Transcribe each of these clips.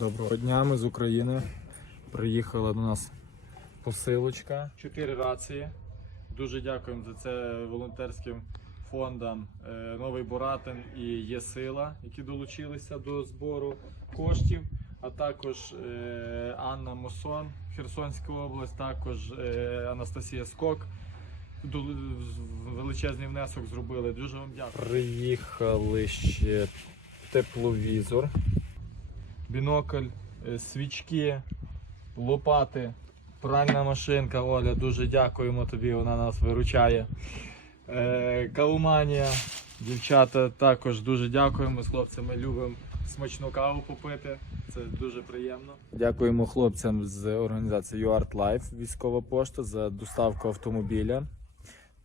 Доброго дня, ми з України. Приїхала до нас посилочка. Чотири рації. Дуже дякуємо за це волонтерським фондам е, Новий Боратин і Є Сила, які долучилися до збору коштів. А також е, Анна Мосон, Херсонська область, також е, Анастасія Скок. Величезний внесок зробили. Дуже вам дякую. Приїхали ще тепловізор бінокль, е, свічки, лопати, пральна машинка. Оля, дуже дякуємо тобі, вона нас виручає. Е, Кавоманія. Дівчата також дуже дякуємо. З хлопцями любимо смачну каву попити. Це дуже приємно. Дякуємо хлопцям з організації UART Life, військова пошта за доставку автомобіля.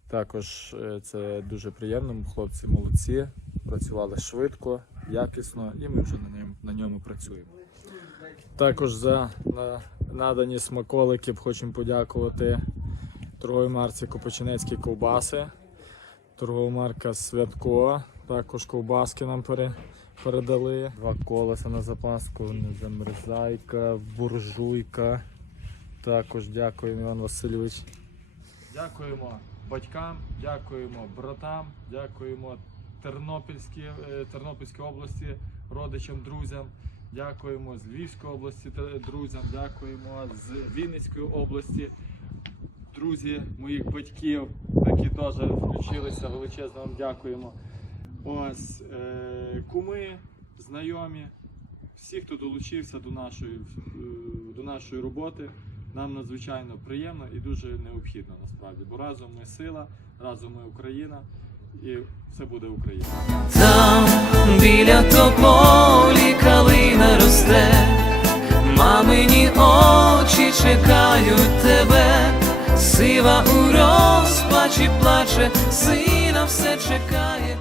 Також е, це дуже приємно. Хлопці молодці, працювали швидко, якісно, і ми вже на ньому, на ньому працюємо. Також за надані смаколики хочемо подякувати торговій марці Копочинецькі ковбаси, торгова марка Святко. Також ковбаски нам пере, передали. Два колеса на запаску, незамерзайка, буржуйка. Також дякуємо, Іван Васильович. Дякуємо батькам, дякуємо братам, дякуємо Тернопільській, е, Тернопільській області, родичам, друзям. Дякуємо з Львівської області те- друзям, дякуємо з Вінницької області. Друзі моїх батьків, які теж включилися, величезно вам дякуємо. Ось е, куми, знайомі, всі, хто долучився до нашої, е, до нашої роботи, нам надзвичайно приємно і дуже необхідно насправді. Бо разом ми сила, разом ми Україна і все буде Україна. Там біля тополі калина росте, мамині очі чекають тебе, сива у розпачі плаче, сина все чекає.